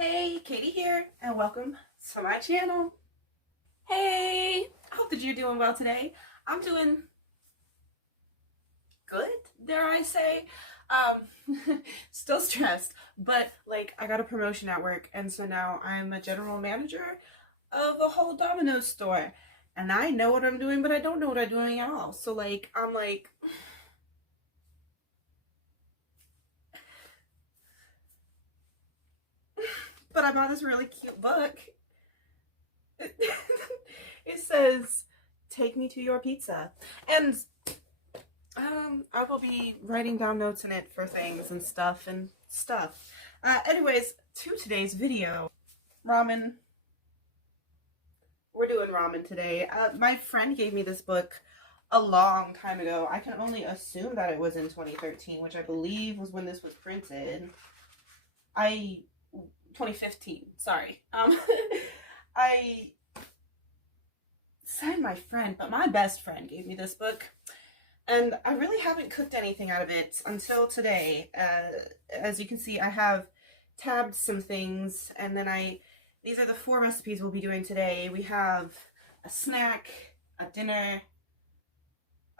Hey, Katie here, and welcome to my channel. Hey, I hope that you're doing well today. I'm doing good, dare I say. Still stressed, but like I got a promotion at work, and so now I'm a general manager of a whole Domino's store. And I know what I'm doing, but I don't know what I'm doing at all. So I'm like, but I bought this really cute book. It says, "Take me to your pizza." And I will be writing down notes in it for things and stuff. Anyways, to today's video. Ramen. We're doing ramen today. My friend gave me this book a long time ago. I can only assume that it was in 2013, which I believe was when this was printed. 2015, sorry. I said my friend, but my best friend gave me this book. And I really haven't cooked anything out of it until today. As you can see, I have tabbed some things, and then these are the 4 recipes we'll be doing today. We have a snack, a dinner,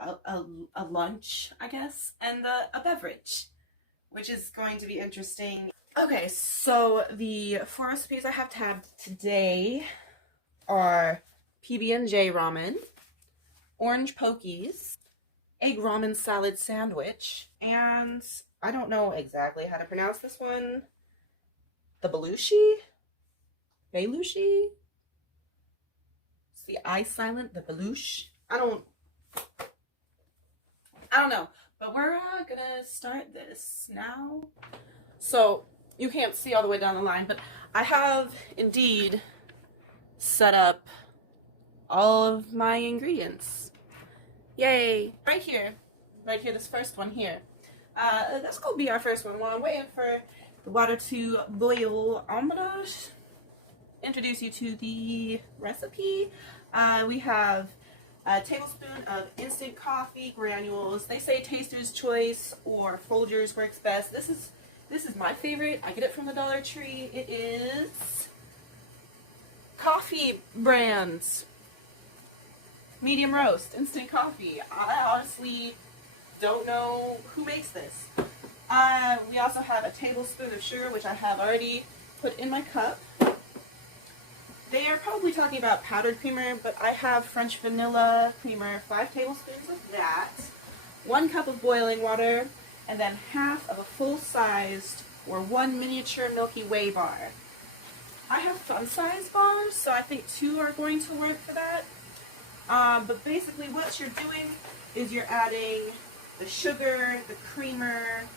a lunch, I guess, and a beverage, which is going to be interesting. Okay, so the 4 recipes I have tabbed today are PB&J Ramen, orange pokies, egg ramen salad sandwich, and I don't know exactly how to pronounce this one. The Belushi? Belushi? It's the I silent, the Belush. I don't know, but we're gonna start this now. So you can't see all the way down the line, but I have indeed set up all of my ingredients. Yay! Right here, this first one here. That's gonna be our first one. While I'm waiting for the water to boil, I'm gonna introduce you to the recipe. We have a tablespoon of instant coffee granules. They say Taster's Choice or Folgers works best. This is my favorite. I get it from the Dollar Tree. It is coffee brands. Medium roast, instant coffee. I honestly don't know who makes this. We also have a tablespoon of sugar, which I have already put in my cup. They are probably talking about powdered creamer, but I have French vanilla creamer, 5 tablespoons of that, 1 cup of boiling water, and then half of a full-sized or 1 miniature Milky Way bar. I have fun-size bars, so I think 2 are going to work for that. But basically what you're doing is you're adding the sugar, the creamer,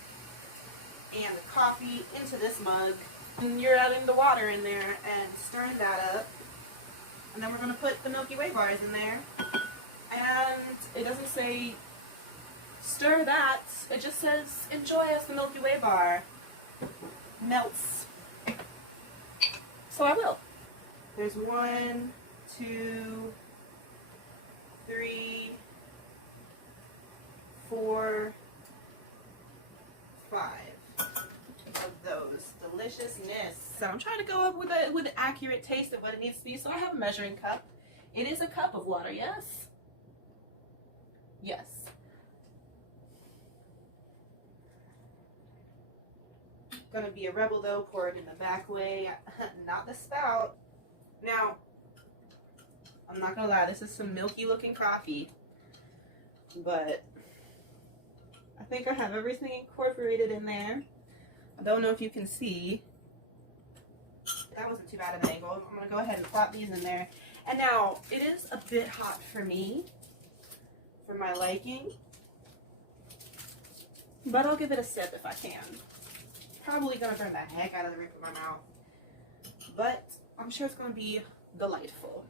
and the coffee into this mug. And you're adding the water in there and stirring that up. And then we're going to put the Milky Way bars in there. And it doesn't say stir that. It just says enjoy as the Milky Way bar melts. So I will. There's 1, 2, 3, 4, 5 of those deliciousness. So I'm trying to go up with an accurate taste of what it needs to be. So I have a measuring cup. It is a cup of water, yes? Yes. Gonna be a rebel though, pour it in the back way, not the spout. Now, I'm not gonna lie, this is some milky looking coffee, but I think I have everything incorporated in there. I don't know if you can see. That wasn't too bad of an angle. I'm gonna go ahead and plop these in there. And now, it is a bit hot for me, for my liking, but I'll give it a sip if I can. Probably gonna burn the heck out of the roof of my mouth, but I'm sure it's gonna be delightful.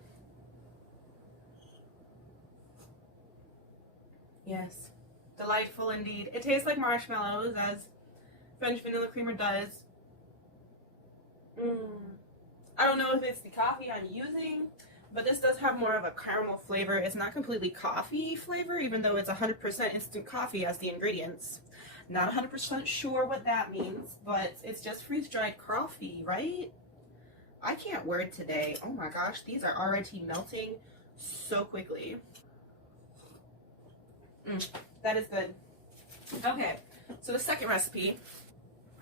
Yes, delightful indeed. It tastes like marshmallows, as French vanilla creamer does. I don't know if it's the coffee I'm using, but this does have more of a caramel flavor. It's not completely coffee flavor, even though it's 100% instant coffee as the ingredients. Not 100% sure what that means, but it's just freeze-dried coffee, right? I can't word today. Oh my gosh, these are already melting so quickly. That is good. Okay, so the second recipe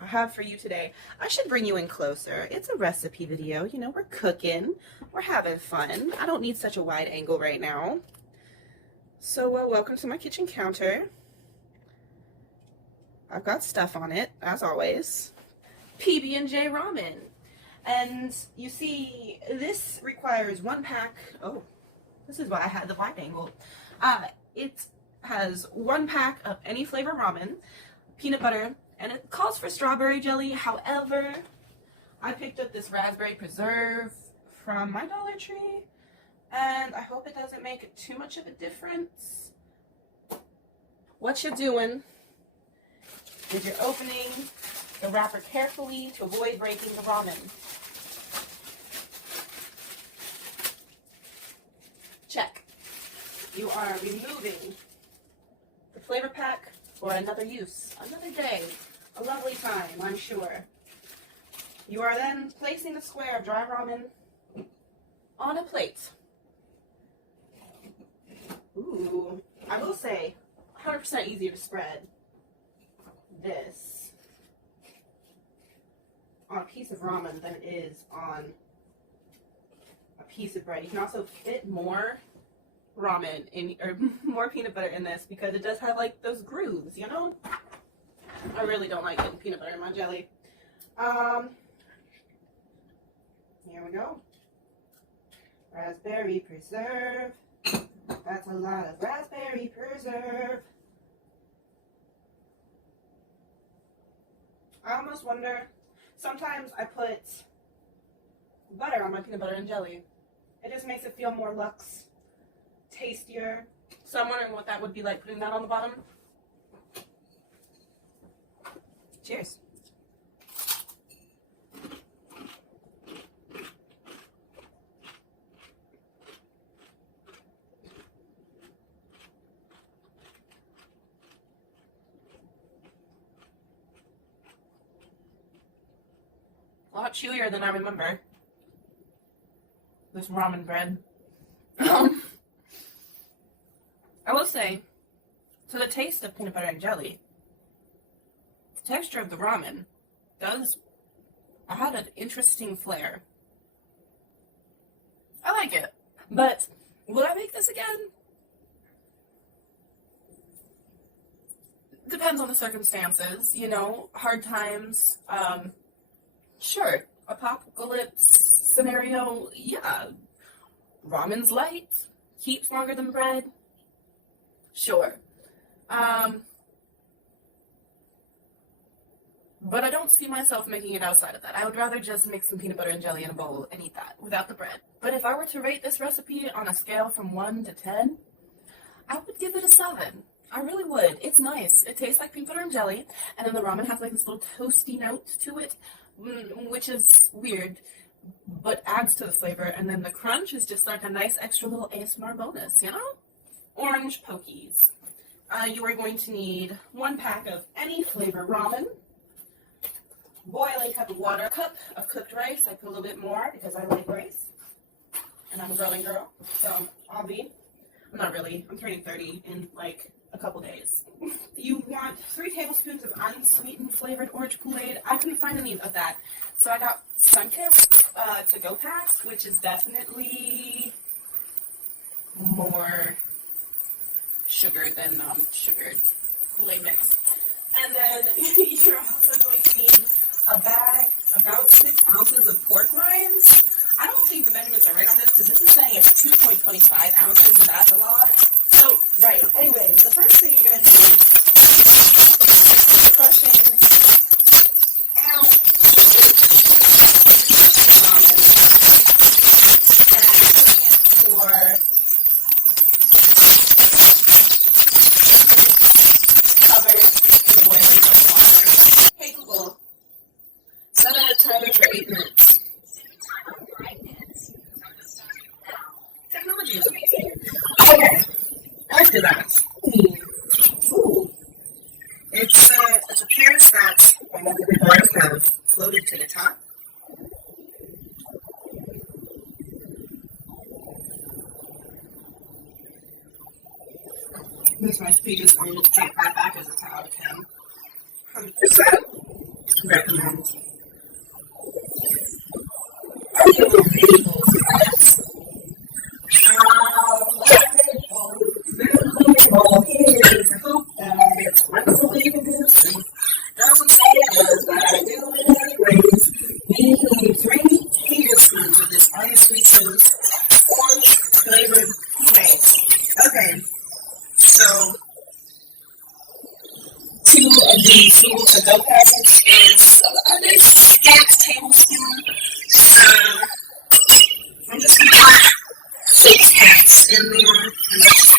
I have for you today, I should bring you in closer. It's a recipe video. You know, we're cooking. We're having fun. I don't need such a wide angle right now. So, welcome to my kitchen counter. I've got stuff on it, as always. PB&J Ramen. And you see, this requires 1 pack. Oh, this is why I had the wide angle. It has 1 pack of any flavor ramen, peanut butter, and it calls for strawberry jelly. However, I picked up this raspberry preserve from my Dollar Tree, and I hope it doesn't make too much of a difference. What you're doing is you're opening the wrapper carefully to avoid breaking the ramen. Check. You are removing the flavor pack for another use, another day, a lovely time, I'm sure. You are then placing the square of dry ramen on a plate. Ooh, I will say, 100% easier to spread this on a piece of ramen than it is on a piece of bread. You can also fit more ramen in, or more peanut butter in this, because it does have like those grooves, you know? I really don't like getting peanut butter in my jelly. Here we go. Raspberry preserve. That's a lot of raspberry preserve. I almost wonder, sometimes I put butter on my peanut butter and jelly. It just makes it feel more luxe, tastier. So I'm wondering what that would be like, putting that on the bottom. Cheers. A lot chewier than I remember. This ramen bread. I will say, so the taste of peanut butter and jelly, the texture of the ramen does add an interesting flair. I like it, but would I make this again? Depends on the circumstances, you know, hard times, sure, apocalypse scenario, yeah. Ramen's light, keeps longer than bread, sure. But I don't see myself making it outside of that. I would rather just mix some peanut butter and jelly in a bowl and eat that without the bread. But if I were to rate this recipe on a scale from 1 to 10, I would give it a 7. I really would. It's nice. It tastes like peanut butter and jelly, and then the ramen has like this little toasty note to it, which is weird, but adds to the flavor. And then the crunch is just like a nice extra little ASMR bonus, you know? Orange pokies. You are going to need 1 pack of any flavor ramen, boiling cup of water, cup of cooked rice. I put a little bit more because I like rice, and I'm a growing girl, so I'm not really, I'm turning 30 in like a couple days. You want 3 tablespoons of unsweetened flavored orange Kool-Aid. I couldn't find any of that, so I got Sunkist to-go packs, which is definitely more sugar than sugared Kool-Aid mix. And then you're also going to need a bag, about 6 ounces of pork rinds. I don't think the measurements are right on this, because this is saying it's 2.25 ounces, and that's a lot. So, right, anyways, the first thing you're going to do is crushing out ramen and cooking it for covered in boiling hot water. Hey Google, set a timer for 8 minutes. Technology is amazing. Okay. After that, ooh, it's This recipe just going to take right back as a 10 out of 10. 100% recommend. Okay, so 2 of the frugal to go packets is a nice half tablespoon. So I'm just gonna put 6 halves in there, and that's just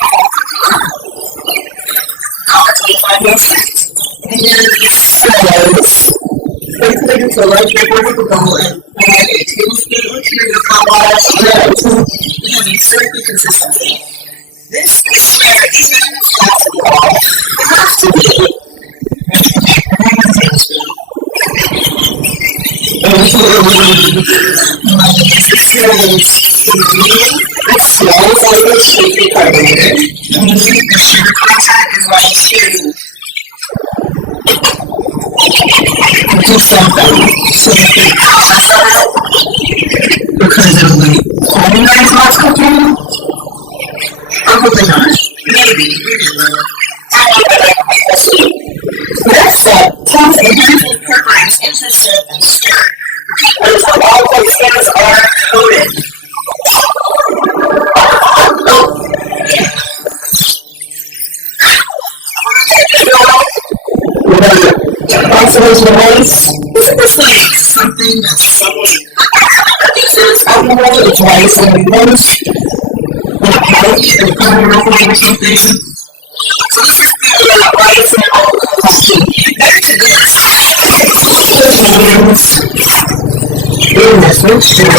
all 25 minutes. And then it says, put it into a large big bowl and add a tablespoon or 2 of hot water so that it has a syrupy consistency. This is where even it has to be it smells like it should be carbonated. The sugar content is like 2 to something. So if they process that because of the quality that is not cooking, probably not. Maybe. Next step, toss a handful of pepperings into the syrup and stir. Repeat until all places are coated. Isn't this like something that's so it's alcohol, it's rice and roast, with a pouch, and pineapple or something. So this is the rice and alcohol. Better to this. In this mixture.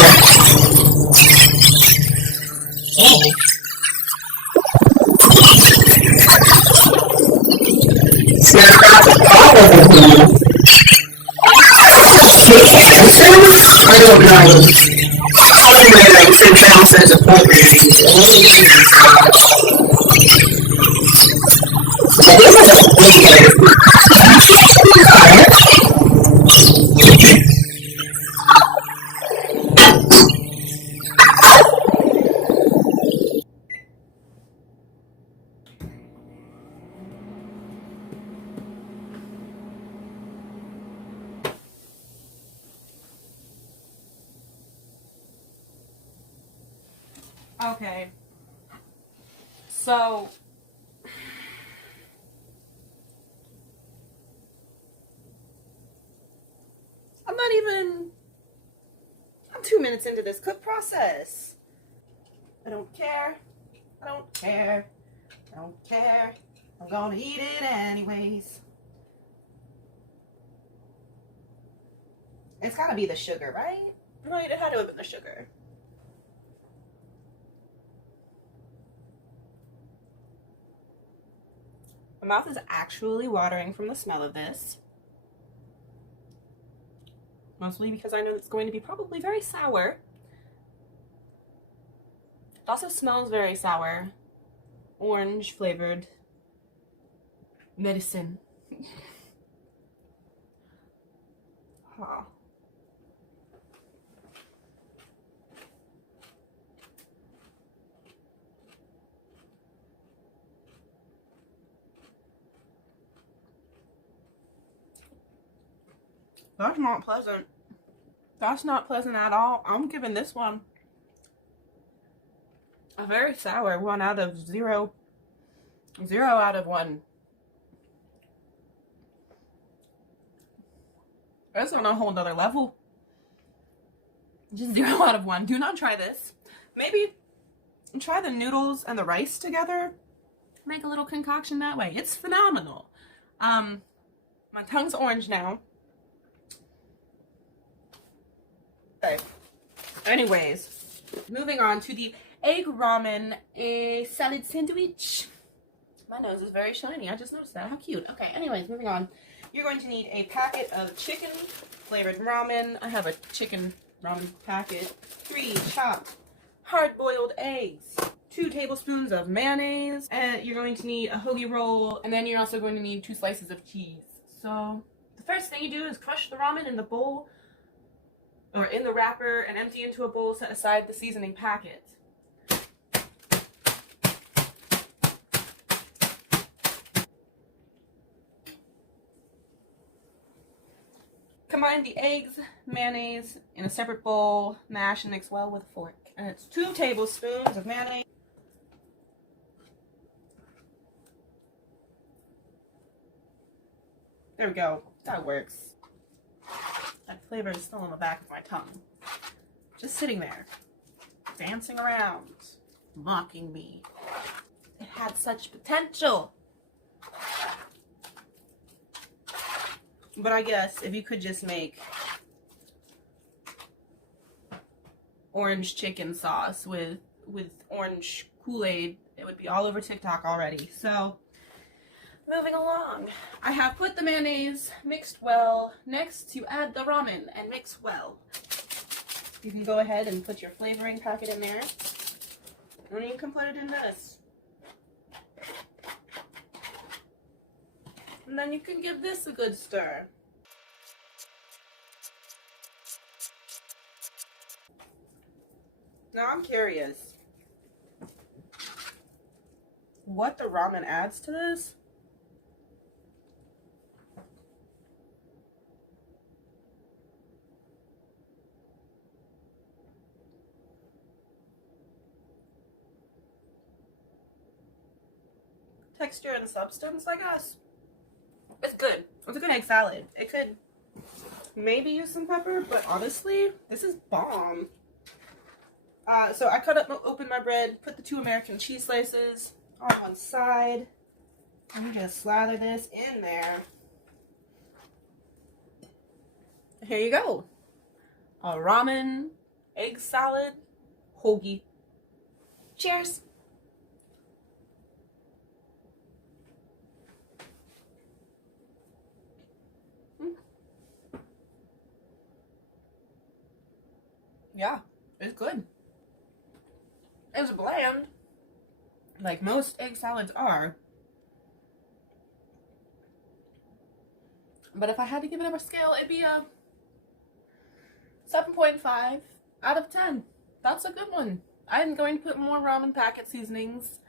It's not all of it. I don't know. Anyway, like St. John says a pork rings. But this is a weird. Okay, so I'm 2 minutes into this cook process. I don't care, I'm gonna eat it anyways. It's gotta be the sugar, right? Right, it had to have been the sugar. My mouth is actually watering from the smell of this. Mostly because I know it's going to be probably very sour. It also smells very sour. Orange flavored medicine. Huh. That's not pleasant. That's not pleasant at all. I'm giving this one a very sour 1 out of 0. 0 out of 1. That's on a whole nother level. Just 0 out of 1. Do not try this. Maybe try the noodles and the rice together. Make a little concoction that way. It's phenomenal. My tongue's orange now. Okay. Anyways, moving on to the egg ramen, a salad sandwich. My nose is very shiny. I just noticed that. How cute. Okay, anyways, moving on. You're going to need a packet of chicken flavored ramen. I have a chicken ramen packet. 3 chopped hard-boiled eggs. 2 tablespoons of mayonnaise, and you're going to need a hoagie roll, and then you're also going to need 2 slices of cheese. So the first thing you do is crush the ramen in the bowl, or in the wrapper, and empty into a bowl. Set aside the seasoning packet. Combine the eggs, mayonnaise in a separate bowl, mash and mix well with a fork. And it's 2 tablespoons of mayonnaise. There we go. That works. That flavor is still on the back of my tongue. Just sitting there, dancing around, mocking me. It had such potential. But I guess if you could just make orange chicken sauce with orange Kool-Aid, it would be all over TikTok already. So, moving along. I have put the mayonnaise, mixed well. Next, you add the ramen and mix well. You can go ahead and put your flavoring packet in there. And then you can put it in this. And then you can give this a good stir. Now I'm curious what the ramen adds to this. Texture and substance, I guess. It's good. It's a good egg salad. It could maybe use some pepper, but honestly, this is bomb. So I open my bread, put the 2 American cheese slices on one side, and just slather this in there. Here you go. A ramen, egg salad, hoagie. Cheers. Yeah, it's good. It's bland, like most egg salads are. But if I had to give it a scale, it'd be a 7.5 out of 10. That's a good one. I'm going to put more ramen packet seasonings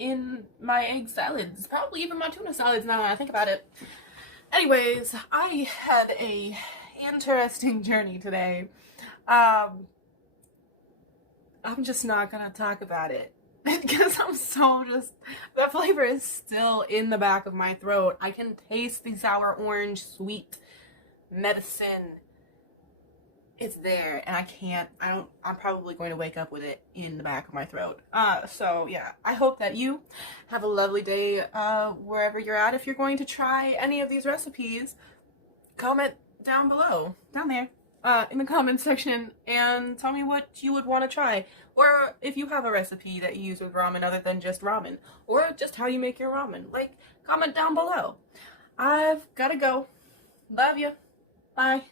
in my egg salads. Probably even my tuna salads now that I think about it. Anyways, I had a interesting journey today. I'm just not gonna talk about it because I'm so the flavor is still in the back of my throat. I can taste the sour orange sweet medicine. It's there, and I'm probably going to wake up with it in the back of my throat. So yeah, I hope that you have a lovely day wherever you're at. If you're going to try any of these recipes, comment down below, down there. In the comment section, and tell me what you would want to try, or if you have a recipe that you use with ramen other than just ramen, or just how you make your ramen. Like, comment down below. I've gotta go. Love you. Bye.